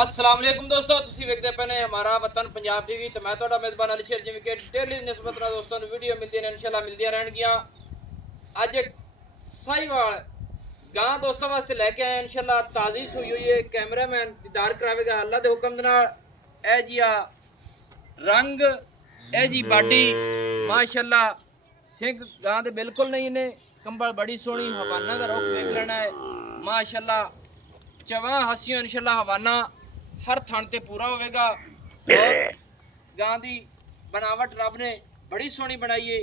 अस्सलाम वालेकुम दोस्तों, ਤੁਸੀਂ ਵੇਖਦੇ ਪਏ ਨੇ ਹਮਾਰਾ ਵਤਨ ਪੰਜਾਬ ਟੀਵੀ ਤੇ ਮੈਂ ਤੁਹਾਡਾ ਮੇਜ਼ਬਾਨ ਅਲੀ ਸ਼ੇਰ। ਜਿਵੇਂ ਕਿ ਡੇਲੀ ਨਿਸਬਤ ਨਾਲ ਦੋਸਤਾਂ ਨੂੰ ਵੀਡੀਓ ਮਿਲਦੀ ਨੇ, ਇਨਸ਼ਾਅੱਲਾ ਮਿਲਦੀਆਂ ਰਹਿਣਗੀਆਂ। ਅੱਜ ਇੱਕ ਸਾਈਵਾਲ ਗਾਂ ਦੋਸਤਾਂ ਵਾਸਤੇ ਲੈ ਕੇ ਆਏ ਇਨਸ਼ਾਅੱਲਾ। ਤਾਜ਼ੀ ਸੂਈ ਹੋਈ ਹੈ, ਕੈਮਰਾਮੈਨ ਦੀਦਾਰ ਕਰਾਵੇਗਾ ਅੱਲਾ ਦੇ ਹੁਕਮ ਦੇ ਨਾਲ। ਇਹ ਜੀ ਆ ਰੰਗ, ਇਹ ਜੀ ਬਾਡੀ, ਮਾਸ਼ਾਅੱਲਾ। ਸਿੰਘ ਗਾਂ ਦੇ ਬਿਲਕੁਲ ਨਹੀਂ ਨੇ, ਕੰਬਲ ਬੜੀ ਸੋਹਣੀ, ਹਵਾਨਾ ਦਾ ਰੁੱਖ ਵੇਖ ਲੈਣਾ ਹੈ ਮਾਸ਼ਾਅੱਲਾ। ਚਵਾਂ ਹਸੀਆਂ ਇਨਸ਼ਾਅੱਲਾ, ਹਵਾਨਾ हर थन ते पूरा होगा। और गां दी बनावट रब ने बड़ी सोहनी बनाई है,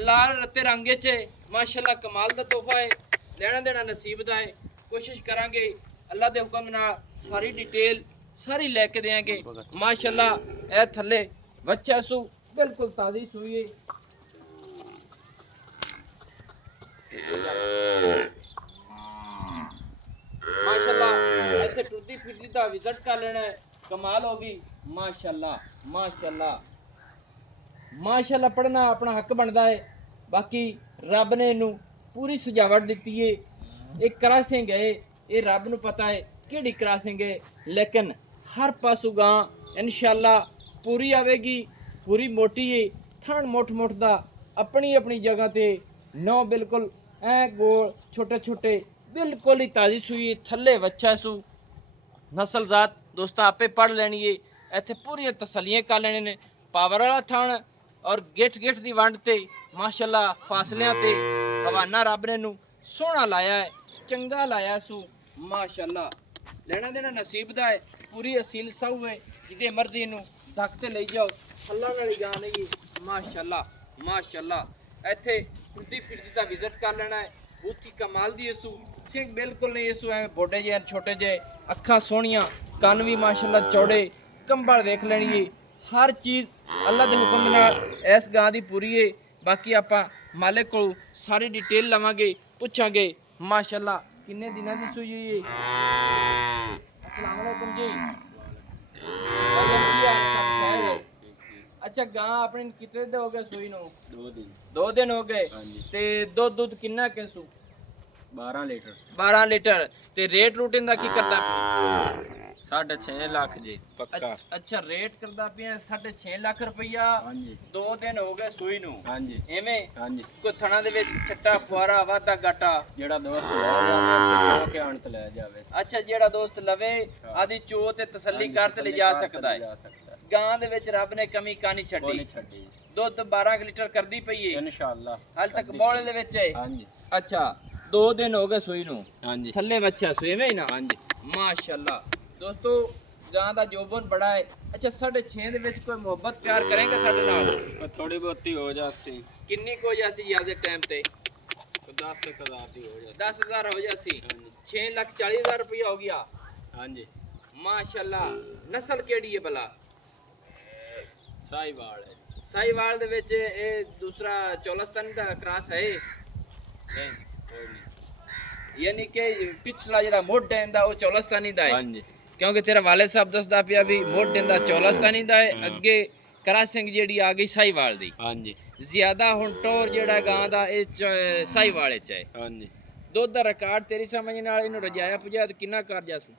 लाल रत्ते रंग च माशाअल्लाह। कमाल दा तोहफा है, लेना देना नसीब दा है। कोशिश करांगे अल्लाह दे हुक्म नाल सारी डिटेल सारी लेके देंगे माशाअल्लाह। ए थल्ले बच्चा सू बिल्कुल ताज़ी सूई है। माशाअल्लाह ਇੱਥੇ ਟੁੱਟਦੀ ਫਿਰਦੀ ਦਾ ਵਿਜ਼ਿਟ ਕਰ ਲੈਣਾ ਹੈ। ਕਮਾਲ ਹੋ ਗਈ ਮਾਸ਼ਾਅੱਲਾ ਮਾਸ਼ਾਅੱਲਾ ਮਾਸ਼ਾਅੱਲਾ। ਪੜਨਾ ਆਪਣਾ ਹੱਕ ਬਣਦਾ ਹੈ। ਬਾਕੀ ਰੱਬ ਨੇ ਇਹਨੂੰ ਪੂਰੀ ਸਜਾਵਟ ਦਿੱਤੀ ਹੈ। ਇਹ ਕਰਾਸਿੰਗ ਹੈ, ਇਹ ਰੱਬ ਨੂੰ ਪਤਾ ਹੈ ਕਿਹੜੀ ਕਰਾਸਿੰਗ ਹੈ, ਲੇਕਿਨ ਹਰ ਪਾਸੋਂ ਗਾਂ ਇਨਸ਼ਾਅੱਲਾ ਪੂਰੀ ਆਵੇਗੀ। ਪੂਰੀ ਮੋਟੀ ਹੈ, ਥਣ ਮੁੱਠ ਮੁੱਠ ਦਾ ਆਪਣੀ ਆਪਣੀ ਜਗ੍ਹਾ ਤੇ ਨੌ ਬਿਲकुल ਐ ਗੋਲ ਛੋਟੇ ਛੋਟੇ बिल्कुल ही ताज़ी सूई थले बच्चा सू। नस्ल जात दोस्त आपे पढ़ लेनी है। इत्थे पूरी तसलियां कर लेने ने। पावर वाला थण और गिठ गिठ दी वंड ते माशाअल्लाह फासलियां ते हवाना रब ने नू सोहना लाया है, चंगा लाया सू माशाअल्लाह। लेना देना नसीब दा है। पूरी असील सऊ है, जिदे मर्जी नू धक ते ले जाओ। हल्ला वाली गां नहीं माशाअल्लाह माशाअल्लाह। इत्थे टुरदी फिरदी दा विजिट कर लेना है। बहुत ही कमाल दी सू। ਸਿੰਘ ਬਿਲਕੁਲ ਨਹੀਂ ਇਸ ਐ ਬੋਡੇ ਜਿਹੇ ਛੋਟੇ ਜਿਹੇ, ਅੱਖਾਂ ਸੋਹਣੀਆਂ, ਕੰਨ ਵੀ ਮਾਸ਼ਾਅੱਲਾ ਚੌੜੇ, ਕੰਬਲ ਵੇਖ ਲੈਣੀ ਏ। ਹਰ ਚੀਜ਼ ਅੱਲਾ ਦੇ ਹੁਕਮ ਨਾਲ ਇਸ ਗਾਂ ਦੀ ਪੂਰੀ ਏ। ਬਾਕੀ ਆਪਾਂ ਮਾਲਿਕ ਕੋਲ ਸਾਰੀ ਡਿਟੇਲ ਲਵਾਂਗੇ, ਪੁੱਛਾਂਗੇ ਮਾਸ਼ਾਅੱਲਾ ਕਿੰਨੇ ਦਿਨਾਂ ਦੀ ਸੂਈ ਹੋਈ ਏ। अस्सलाम वालेकुम जी। अच्छा गां अपने कितने दिन हो गए सूई नु? 2 दिन हो गए। ते दूध किन्ना के सू? 12 लीटर। ते रेट रूट इंदा की करदा? 6.5 लाख जी पक्का। अच्छा रेट करदा पिया 6.5 लाख रुपया। 2 दिन हो गए सूई नु। एवें कोई थणा दे विच छट्टा फुआरा वादा घाटा जेड़ा दोस्त ले जावे के आन ते ले जावे। अच्छा जेड़ा दोस्त लवे आदी चो ते तसल्ली कर ते ले जा सकदा है। गां दे विच रब ने कमी कानी छड्डी। दुध 12 लीटर करदी पई है इंशाअल्लाह। हाल तक बोले दे विच है। अच्छा 2 दिन हो गए सूई नु। थल्ले बच्चा सूई में ही ना। माशाअल्लाह दोस्तों गां दा जोबन बड़ा है। अच्छा 6.5 दे विच कोई मोहब्बत प्यार करेंगे साडे नाल? थोड़ी बहुती हो जासी। किन्नी को हो जासी याद टाइम ते? 10,000 दी हो जासी। 10,000 हो जासी। 6,40,000 रुपया हो गया। हां जी माशाअल्लाह। नस्ल केड़ी है भला? साहिवाल है। साहिवाल दे विच ए दूसरा चौलस्तानी दा क्रॉस है? यानी कि पिछला जरा मोड देंदा वो चौलस्तानी दा है। हां जी क्योंकि तेरा वालिद साहब दसदा पिया भी मोड देंदा चौलस्तानी दा है। अगे क्रॉसिंग जेडी आ गई साहिवाल दी। हां जी ज्यादा हुन टोर जेड़ा गां दा ए साहिवाल च है। हां जी दुध दा रिकॉर्ड तेरी समझ नाल इनु रजाया पुजाया ते किन्ना कर जासी?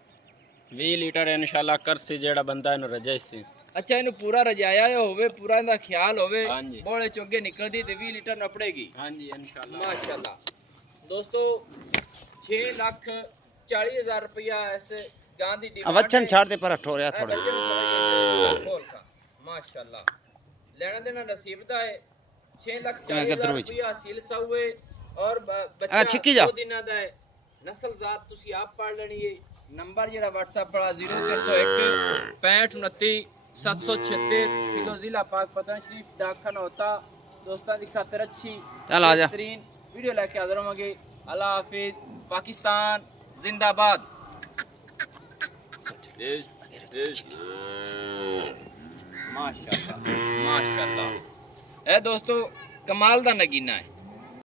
20 लीटर इंशाअल्लाह करसी जेड़ा बंदा इनु रजाइसी। अच्छा इनु पूरा रजाया होवे, पूरा इंदा ख्याल होवे, हां जी बोले चोगे निकलदी ते 20 लीटर नपड़ेगी। हां जी इंशाअल्लाह माशाअल्लाह। दोस्तों 6,40,000 रुपया ऐसे गां दी डिमांड वचन छाड़ दे पर ठोरिया थोड़ा माशाअल्लाह। लेना देना नसीब दा है। 6,40,000 रुपया सील सावे और बच्चा 2 दिना दा है। नस्ल जात तुसी आप पढ़ लेनी है। नंबर जेड़ा WhatsApp पड़ा 0301 65 29 776 किलो जिला पाक पतन शरीफ डाकखाना होता। दोस्तां दी खातिर अच्छी चल आ जा वीडियो लेके हाजिर होंगे। अल्लाह हाफिज। पाकिस्तान जिंदाबाद। माशाअल्लाह माशाअल्लाह। ए दोस्तों कमाल दा नगीना है।